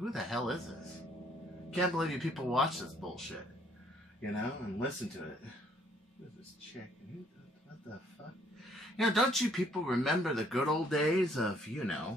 who the hell is this? Can't believe you people watch this bullshit, you know, and listen to it. Who's this chick? What the fuck? You know, don't you people remember the good old days of, you know...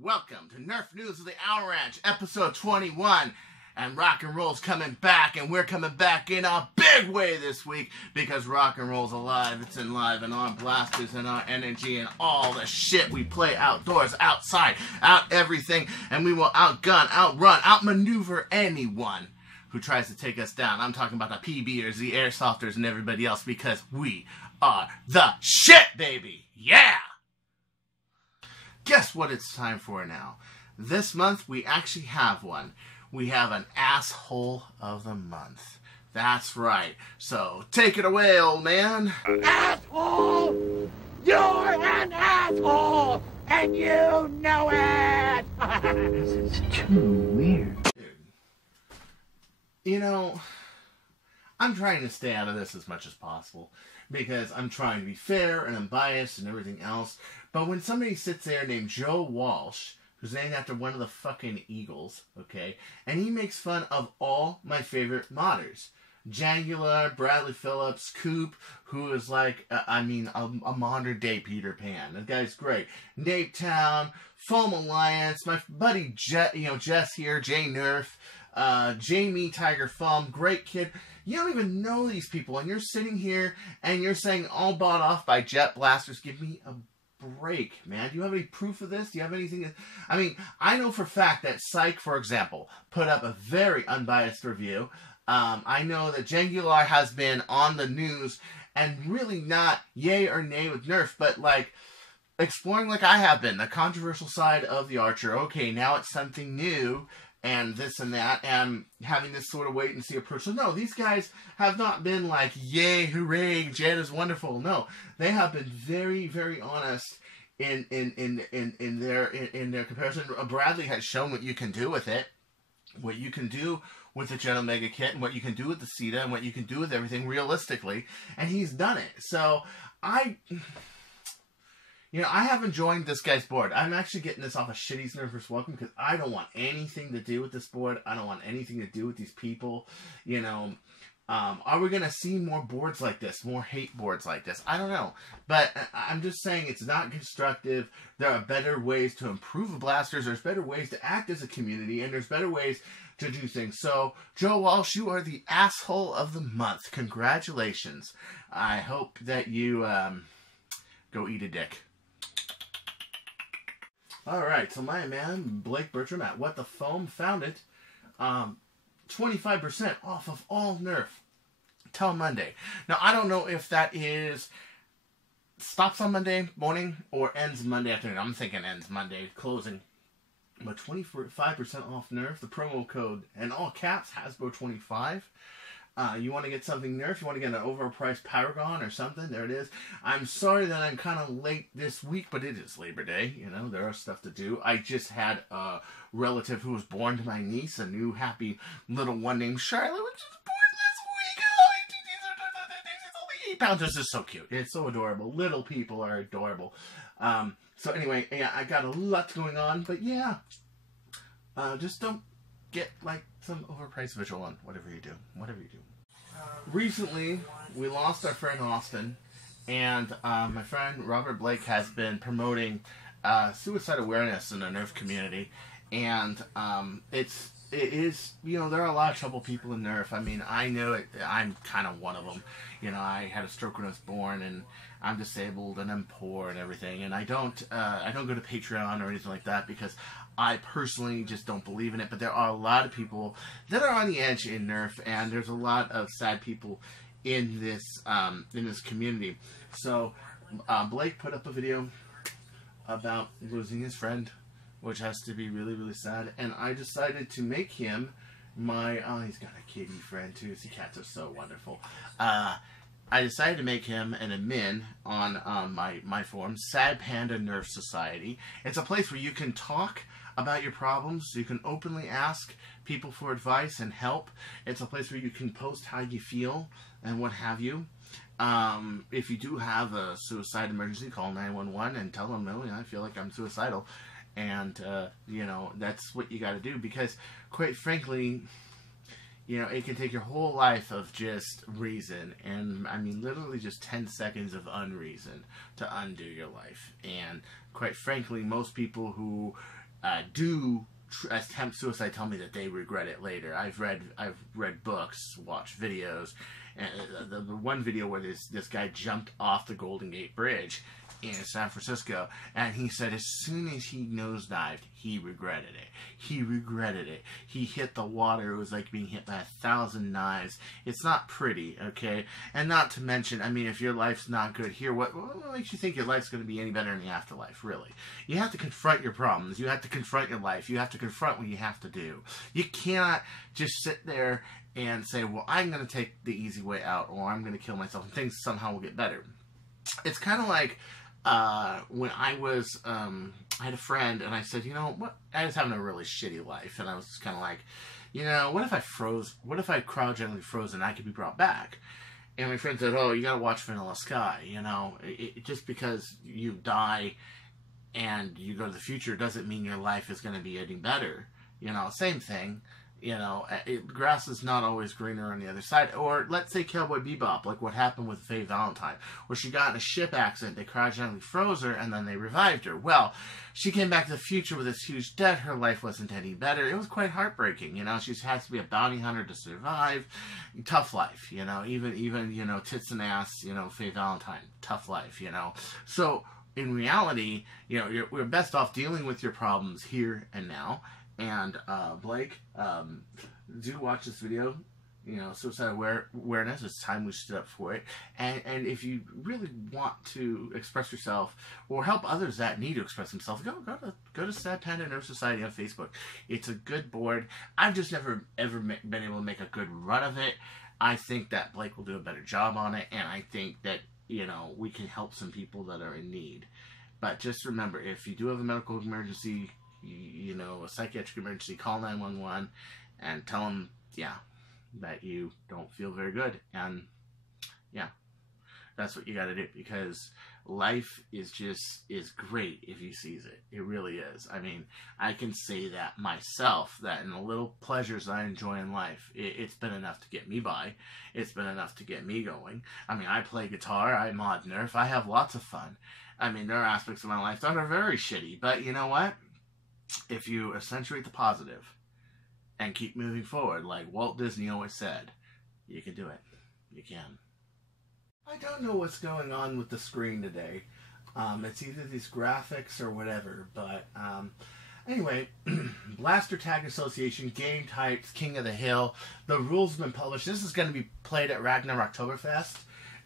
Welcome to Nerf News of the Owl Ranch, episode 21. And rock and roll's coming back, and we're coming back in a big way this week because rock and roll's alive. It's alive, and our blasters and our energy and all the shit we play outdoors, outside, out everything, and we will outgun, outrun, outmaneuver anyone who tries to take us down. I'm talking about the PBers, the airsofters, and everybody else because we are the shit, baby. Yeah! Guess what it's time for now? This month, we actually have one. We have an asshole of the month. That's right. So, take it away, old man. Asshole! You're an asshole! And you know it! This is too weird. Dude, you know, I'm trying to stay out of this as much as possible because I'm trying to be fair and unbiased and everything else. But when somebody sits there named Joe Walsh, who's named after one of the fucking Eagles, okay? And he makes fun of all my favorite modders. Jangular, Bradley Phillips, Coop, who is like, a modern day Peter Pan. That guy's great. Nape Town, Foam Alliance, my buddy Jess here, Jay Nerf, Jamie Tiger Foam, great kid. You don't even know these people, and you're sitting here and you're saying all bought off by Jet Blasters. Give me a break, man. Do you have any proof of this? Do you have anything? I mean, I know for a fact that Psych, for example, put up a very unbiased review. I know that Jangular has been on the news and really not yay or nay with Nerf, but like exploring like I have been, the controversial side of the Archer. Okay, now it's something new and this and that, and having this sort of wait and see approach. So no, these guys have not been like, yay, hooray, Jet is wonderful. No, they have been very, very honest in their comparison. Bradley has shown what you can do with it, what you can do with the Jet Omega kit, and what you can do with the CETA, and what you can do with everything realistically, and he's done it. So I haven't joined this guy's board. I'm actually getting this off of Shitty's Nervous Welcome because I don't want anything to do with this board. I don't want anything to do with these people. You know, are we going to see more boards like this? More hate boards like this? I don't know. But I'm just saying it's not constructive. There are better ways to improve the blasters. There's better ways to act as a community. And there's better ways to do things. So, Joe Walsh, you are the asshole of the month. Congratulations. I hope that you go eat a dick. Alright, so my man, Blake Bertram at What the Foam found it. 25% off of all Nerf till Monday. Now, I don't know if that is stops on Monday morning or ends Monday afternoon. I'm thinking ends Monday, closing. But 25% off Nerf, the promo code, and all caps, Hasbro25. You want to get something Nerf, you want to get an overpriced Paragon or something, there it is. I'm sorry that I'm kind of late this week, but it is Labor Day, you know, there are stuff to do. I just had a relative who was born to my niece, a new happy little one named Charlotte, which was born this week. She's only 8 pounds. This is so cute. It's so adorable. Little people are adorable. So anyway, yeah, I got a lot going on, but yeah, just don't get like some overpriced visual on whatever you do. Recently, we lost our friend Austin, and my friend Robert Blake has been promoting suicide awareness in the Nerf community, and it is, you know, there are a lot of troubled people in Nerf. I mean, I know it. I'm kind of one of them. You know, I had a stroke when I was born, and I'm disabled, and I'm poor, and everything. And I don't go to Patreon or anything like that because I personally just don't believe in it. But there are a lot of people that are on the edge in Nerf, and there's a lot of sad people in this community. So Blake put up a video about losing his friend, which has to be really, really sad. And I decided to make him my... Oh, he's got a kitty friend, too. See, cats are so wonderful. I decided to make him an admin on my forum, Sad Panda Nerf Society. It's a place where you can talk about your problems. You can openly ask people for advice and help. It's a place where you can post how you feel and what have you. If you do have a suicide emergency, call 911 and tell them, no, I feel like I'm suicidal. And, you know, that's what you got to do, because, quite frankly, you know, it can take your whole life of just reason, and, I mean, literally just 10 seconds of unreason to undo your life. And, quite frankly, most people who do attempt suicide tell me that they regret it later. I've read books, watched videos, and the one video where this guy jumped off the Golden Gate Bridge in San Francisco, and he said as soon as he nosedived, he regretted it. He regretted it. He hit the water. It was like being hit by 1,000 knives. It's not pretty, okay? And not to mention, I mean, if your life's not good here, what makes you think your life's going to be any better in the afterlife, really? You have to confront your problems. You have to confront your life. You have to confront what you have to do. You cannot just sit there and say, well, I'm going to take the easy way out, or I'm going to kill myself, and things somehow will get better. It's kind of like when I was, I had a friend, and I said, you know, what? I was having a really shitty life, and I was just kind of like, you know, what if I froze? What if I cryogenically froze and I could be brought back? And my friend said, oh, you got to watch Vanilla Sky. You know, just because you die and you go to the future doesn't mean your life is going to be any better. You know, same thing. You know, grass is not always greener on the other side. Or let's say Cowboy Bebop, like what happened with Faye Valentine, where she got in a ship accident, they cryogenically froze her, and then they revived her. Well, she came back to the future with this huge debt. Her life wasn't any better. It was quite heartbreaking. You know, she has to be a bounty hunter to survive. Tough life, you know, even you know, tits and ass, you know, Faye Valentine. Tough life, you know. So, in reality, you know, we're best off dealing with your problems here and now. And Blake, do watch this video. You know, suicide awareness. It's time we stood up for it. And if you really want to express yourself or help others that need to express themselves, go to Sad Panda Nerf Society on Facebook. It's a good board. I've just never ever been able to make a good run of it. I think that Blake will do a better job on it, and I think that, you know, we can help some people that are in need. But just remember, if you do have a medical emergency, you know, a psychiatric emergency, call 911 and tell them, yeah, that you don't feel very good. And yeah, that's what you got to do, because life is great if you seize it. It really is. I mean, I can say that myself, that in the little pleasures I enjoy in life, it's been enough to get me by. It's been enough to get me going. I mean, I play guitar, I mod Nerf, I have lots of fun. I mean, there are aspects of my life that are very shitty, but you know what? If you accentuate the positive and keep moving forward, like Walt Disney always said, you can do it. You can. I don't know what's going on with the screen today. It's either these graphics or whatever, but anyway, Blaster Tag Association, game types, King of the Hill. The rules have been published. This is going to be played at Ragnar Oktoberfest.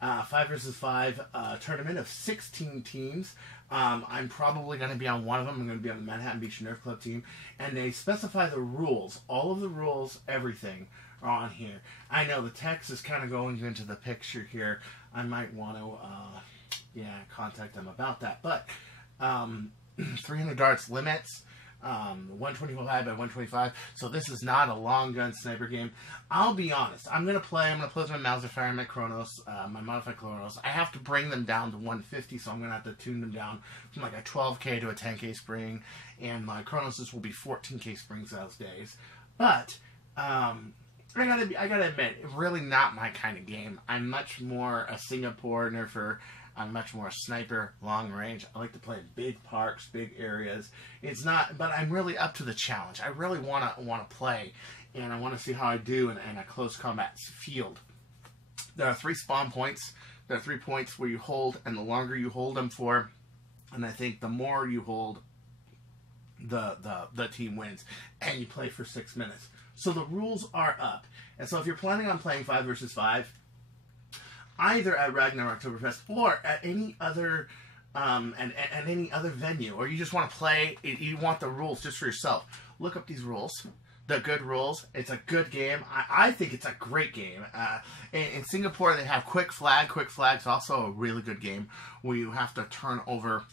5 versus 5 tournament of 16 teams. I'm probably going to be on one of them. I'm going to be on the Manhattan Beach Nerf Club team. And they specify the rules. All of the rules, everything, are on here. I know the text is kind of going into the picture here. I might want to, contact them about that. But 300 darts limits. 125 by 125. So this is not a long gun sniper game. I'll be honest. I'm gonna play with my Mauser Fire and my Chronos, my modified Chronos. I have to bring them down to 150, so I'm gonna have to tune them down from like a 12K to a 10K spring, and my Chronoses will be 14K springs those days. But I gotta admit, really not my kind of game. I'm much more a Singapore nerfer. I'm much more a sniper, long range. I like to play in big parks, big areas. It's not, but I'm really up to the challenge. I really want to play, and I want to see how I do in a close combat field. There are 3 spawn points. There are 3 points where you hold, and the longer you hold them for, and I think the more you hold, the team wins, and you play for 6 minutes. So the rules are up, and so if you're planning on playing 5 versus 5, either at Ragnarok Oktoberfest or at any other and any other venue, or you just want to play, you want the rules just for yourself, look up these rules. The good rules. It's a good game. I think it's a great game. In Singapore, they have Quick Flag. Quick Flag's also a really good game where you have to turn over.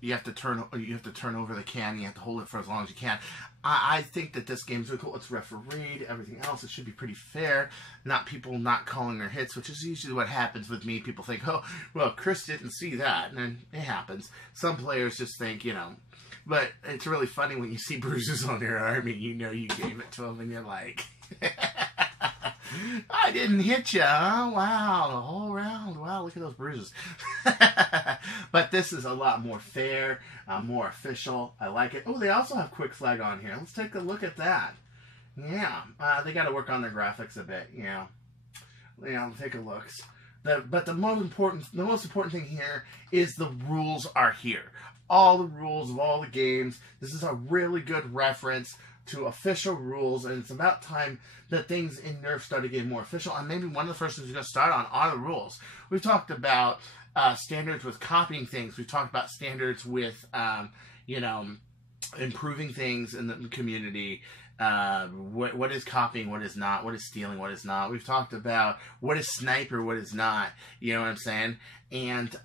You have to turn over the can. You have to hold it for as long as you can. I think that this game's really cool. It's refereed. Everything else. It should be pretty fair. Not people not calling their hits, which is usually what happens with me. People think, oh, well, Chris didn't see that, and then it happens. Some players just think, you know. But it's really funny when you see bruises on their arm and you know you gave it to them and you're like, I didn't hit you, huh? Wow, the whole round. Wow, look at those bruises. But this is a lot more fair, more official. I like it. Oh, they also have Quick Flag on here. Let's take a look at that. Yeah, they got to work on their graphics a bit. Yeah, take a look. But the most important thing here is the rules are here. All the rules of all the games. This is a really good reference to official rules, and it's about time that things in Nerf started getting more official. And maybe one of the first things we're going to start on are the rules. We've talked about standards with copying things. We've talked about standards with, improving things in the community. What is copying, what is not, what is stealing, what is not. We've talked about what is sniper, what is not. You know what I'm saying? And,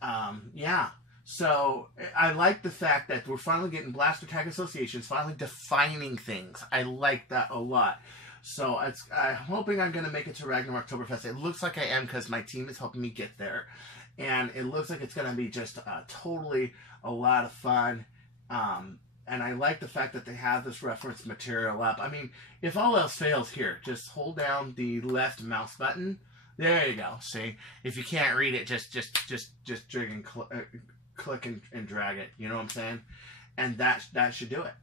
yeah. So, I like the fact that we're finally getting Blaster Tag Associations finally defining things. I like that a lot. So, I'm hoping I'm going to make it to Ragnarok Oktoberfest. It looks like I am because my team is helping me get there. And it looks like it's going to be just totally a lot of fun. And I like the fact that they have this reference material up. I mean, if all else fails here, just hold down the left mouse button. There you go. See? If you can't read it, just drag and click and drag it. You know what I'm saying? And that should do it.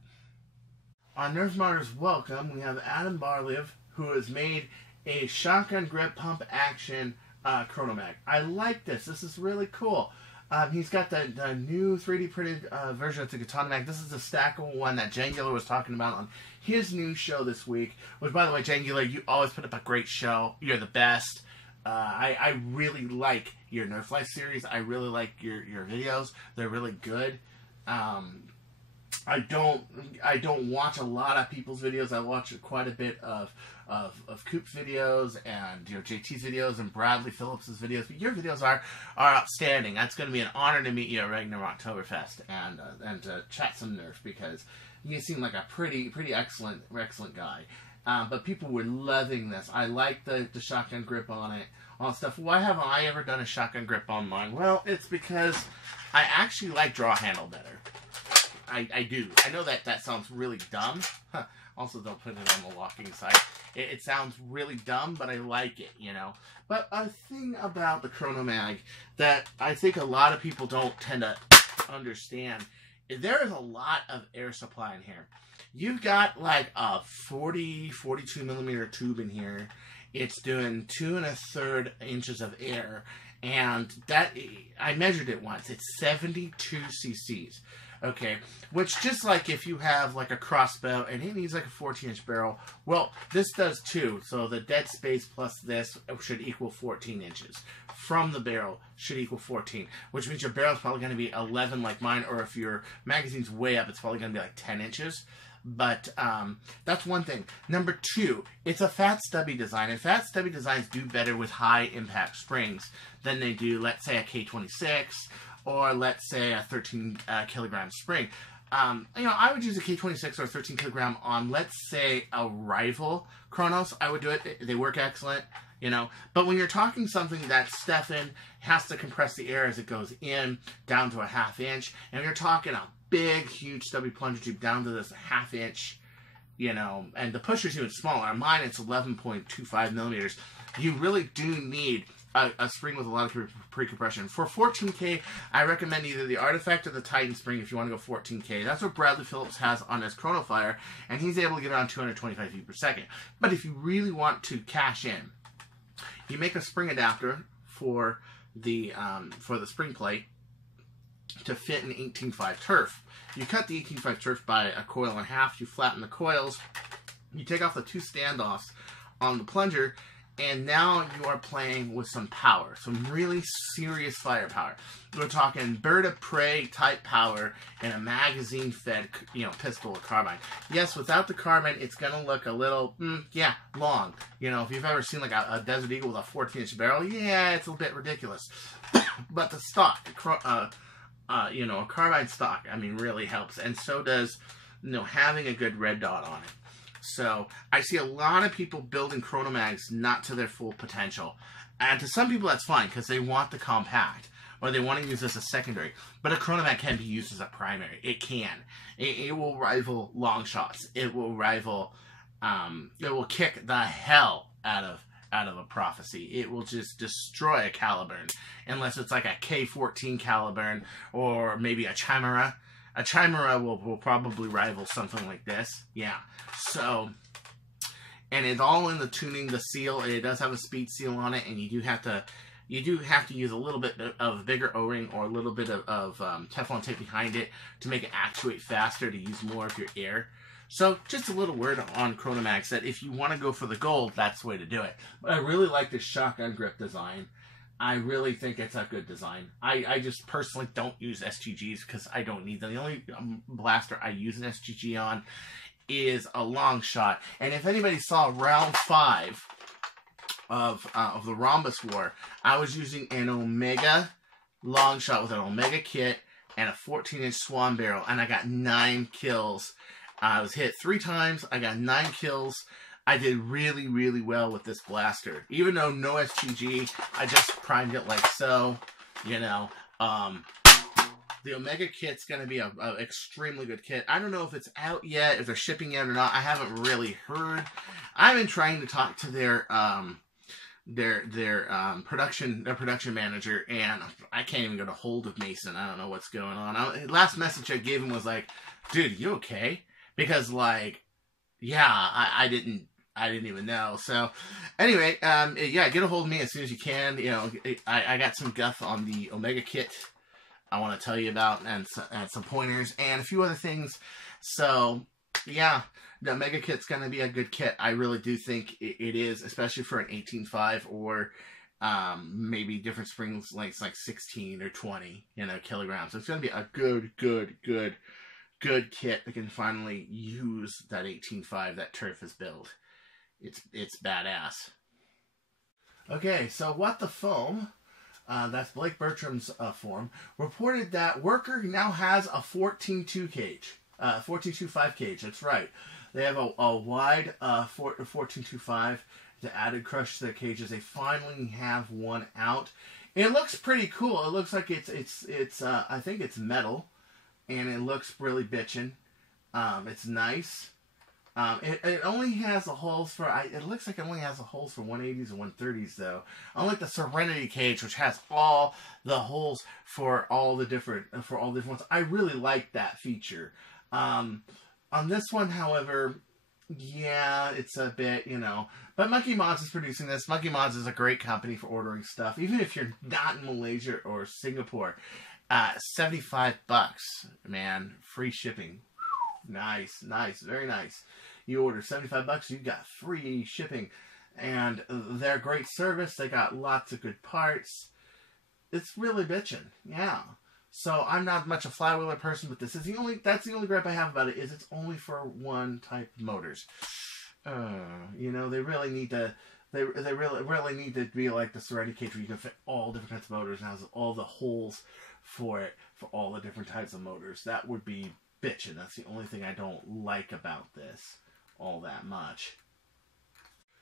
On Nerf Martyrs Welcome, we have Adam Barliv, who has made a shotgun grip pump action chronomag. I like this. This is really cool. He's got the new 3D printed version of the Katana Mag. This is the stackable one that Jangular was talking about on his new show this week. Which, by the way, Jangular, you always put up a great show. You're the best. I really like your Nerf Life series. I really like your videos. They're really good. I don't watch a lot of people's videos. I watch quite a bit of Coop's videos and JT's videos and Bradley Phillips's videos. But your videos are outstanding. That's going to be an honor to meet you at Ragnarok Oktoberfest and to chat some Nerf, because you seem like a pretty excellent guy. But people were loving this. I like the shotgun grip on it, all stuff. Why haven't I ever done a shotgun grip on mine? Well, it's because I actually like draw handle better. I do. I know that sounds really dumb. Also, don't put it on the locking side. It sounds really dumb, but I like it, But a thing about the Chronomag that I think a lot of people don't tend to understand, there is a lot of air supply in here. You've got like a 42 millimeter tube in here. It's doing 2 1/3 inches of air, and that, I measured it once. It's 72 cc's. Okay, which, just like if you have like a crossbow and it needs like a 14-inch barrel, well, this does too. So the dead space plus this should equal 14 inches. From the barrel should equal 14, which means your barrel is probably going to be 11 like mine, or if your magazine's way up, it's probably going to be like 10 inches. But that's one thing. Number 2, it's a fat stubby design, and fat stubby designs do better with high impact springs than they do, let's say, a K26 or let's say a 13 kilogram spring. I would use a K26 or a 13 kilogram on, let's say, a rival Chronos. I would do it. They work excellent, But when you're talking something that Stefan has to compress the air as it goes in down to a 1/2 inch, and you're talking a big, huge stubby plunger tube down to this 1/2 inch, and the pusher's even smaller. On mine, it's 11.25 millimeters. You really do need a spring with a lot of pre-compression. For 14K, I recommend either the Artifact or the Titan spring if you want to go 14K. That's what Bradley Phillips has on his Chronofire, and he's able to get around 225 feet per second. But if you really want to cash in, you make a spring adapter for the spring plate to fit an 18.5 turf. You cut the 18.5 turf by a coil in half, you flatten the coils, you take off the 2 standoffs on the plunger, and now you are playing with some power, some really serious firepower. We're talking bird of prey type power in a magazine-fed, pistol or carbine. Yes, without the carbine, it's gonna look a little, long. If you've ever seen like a Desert Eagle with a 14-inch barrel, yeah, it's a bit ridiculous. But the stock, a carbine stock, really helps, and so does, having a good red dot on it. So I see a lot of people building Chronomags not to their full potential. And to some people that's fine because they want the compact or they want to use this as a secondary. But a Chronomag can be used as a primary. It can. It will rival long shots. It will rival, it will kick the hell out of a Prophecy. It will just destroy a Caliburn. Unless it's like a K14 Caliburn or maybe a Chimera. A Chimera will probably rival something like this. Yeah. So, and it's all in the tuning, the seal. It does have a speed seal on it, and you do have to use a little bit of bigger O-ring or a little bit of Teflon tape behind it to make it actuate faster, to use more of your air. So, just a little word on Chronomags that if you want to go for the gold, that's the way to do it. But I really like this shotgun grip design. I really think it's a good design. I just personally don't use SGGs because I don't need them. The only blaster I use an SGG on is a long shot. And if anybody saw round 5 of the Rhombus War, I was using an Omega long shot with an Omega kit and a 14-inch Swan barrel, and I got 9 kills. I was hit 3 times. I got 9 kills. I did really, really well with this blaster. Even though no SGG, I just primed it like so, The Omega kit's going to be an extremely good kit. I don't know if it's out yet, if they're shipping yet or not. I haven't really heard. I've been trying to talk to their production manager, and I can't even get a hold of Mason. I don't know what's going on. Last message I gave him was like, dude, you okay? Because I didn't even know. So, anyway, get a hold of me as soon as you can. I got some guff on the Omega kit I want to tell you about, and some pointers, and a few other things. So, yeah, the Omega kit's going to be a good kit. I really do think it is, especially for an 18.5 or maybe different springs lengths like 16 or 20, kilograms. So it's going to be a good kit that can finally use that 18.5 that Turf has built. It's badass. Okay, so What the Foam, that's Blake Bertram's form, reported that Worker now has a 14.2 cage, 14.25 cage. That's right. They have a wide 14.25. The added crush to their cages. They finally have one out. It looks pretty cool. It looks like it's I think it's metal, and it looks really bitchin'. It's nice. It only has the holes for, it looks like it only has the holes for 180s and 130s though. Unlike the Serenity cage, which has all the holes for all the different ones. I really like that feature. On this one, however, yeah, it's a bit, but Monkey Mods is producing this. Monkey Mods is a great company for ordering stuff, even if you're not in Malaysia or Singapore. $75, man, free shipping. Nice, very nice. You order $75, you got free shipping, and they're great service. They got lots of good parts. It's really bitchin', yeah. So I'm not much a flywheeler person, but that's the only gripe I have about it is it's only for one type of motors. They really need to. They really need to be like the Serenity cage where you can fit all different types of motors and has all the holes for it for all the different types of motors. That would be bitchin'. That's the only thing I don't like about this all that much.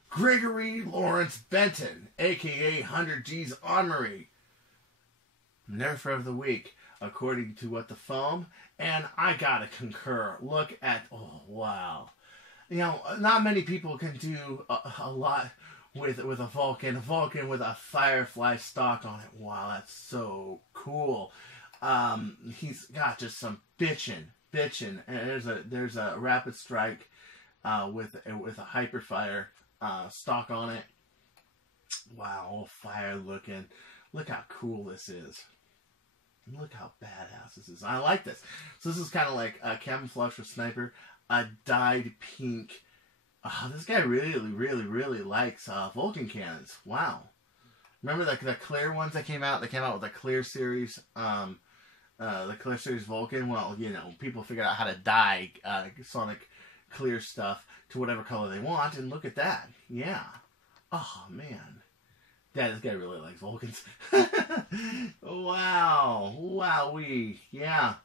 Gregory Lawrence Benton, aka 100G's Armory, Nerfer of the Week, according to What the Foam, and I gotta concur. Look at, oh wow. Not many people can do a lot with a Vulcan with a Firefly stock on it. Wow, that's so cool. He's got just some bitchin', and there's a Rapid Strike with a Hyperfire stock on it. Wow, all fire looking. Look how cool this is. Look how badass this is. I like this. So this is kind of like a camouflage for sniper. A dyed pink. Oh, this guy really likes Vulcan cannons. Wow. Remember the clear ones that came out? They came out with the clear series. The clear series Vulcan. Well, you know, people figured out how to dye sonic clear stuff to whatever color they want. And look at that. Yeah. Oh, man. Yeah, this guy really likes Vulcans. Wow. Wowee. Yeah.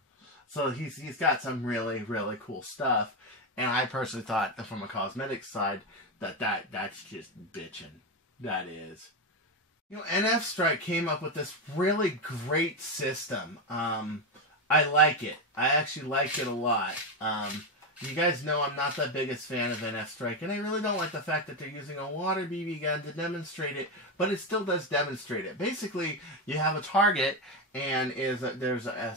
So he's got some really cool stuff. And I personally thought that from a cosmetic side that's just bitchin'. That is. You know, NF Strike came up with this really great system. I like it. I actually like it a lot. You guys know I'm not the biggest fan of NF Strike, and I really don't like the fact that they're using a water BB gun to demonstrate it, but it still does demonstrate it. Basically, you have a target, and there's a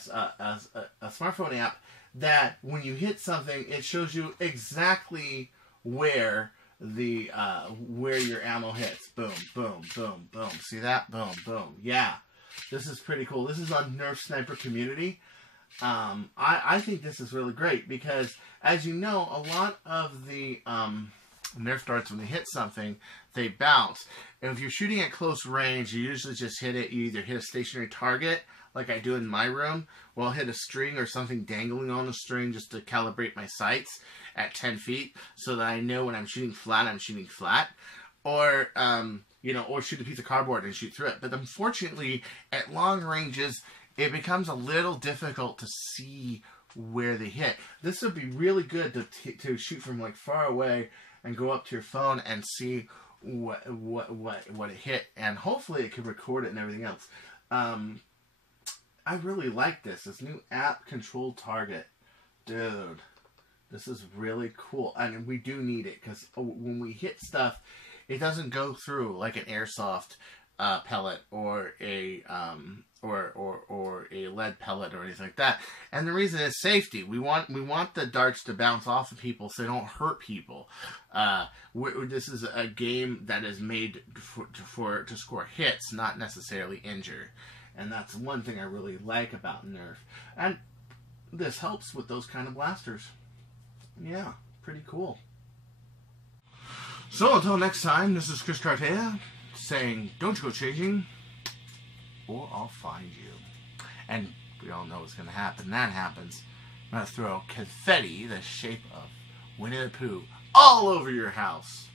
smartphone app that when you hit something, it shows you exactly where where your ammo hits. Boom, boom, boom, boom. See that? Boom, boom. Yeah, this is pretty cool. This is on Nerf Sniper Community. I think this is really great because, as you know, a lot of the Nerf darts, when they hit something, they bounce. And if you're shooting at close range, you usually just hit it. You either hit a stationary target, like I do in my room, or I'll hit a string or something dangling on the string just to calibrate my sights at 10 feet so that I know when I'm shooting flat, I'm shooting flat. Or, you know, or shoot a piece of cardboard and shoot through it. But unfortunately, at long ranges, it becomes a little difficult to see where they hit. This would be really good to shoot from like far away and go up to your phone and see what it hit, and hopefully it could record it and everything else. I really like this new app control target, dude. This is really cool, and we do need it because when we hit stuff, it doesn't go through like an airsoft pellet or a or a lead pellet or anything like that. And the reason is safety. We want the darts to bounce off of people so they don't hurt people. This is a game that is made to score hits, not necessarily injure. And that's one thing I really like about Nerf. And this helps with those kind of blasters. Yeah, pretty cool. So until next time, this is Chris Cartaya saying, don't you go changing, or I'll find you. And we all know what's going to happen. That happens. I'm going to throw confetti the shape of Winnie the Pooh all over your house.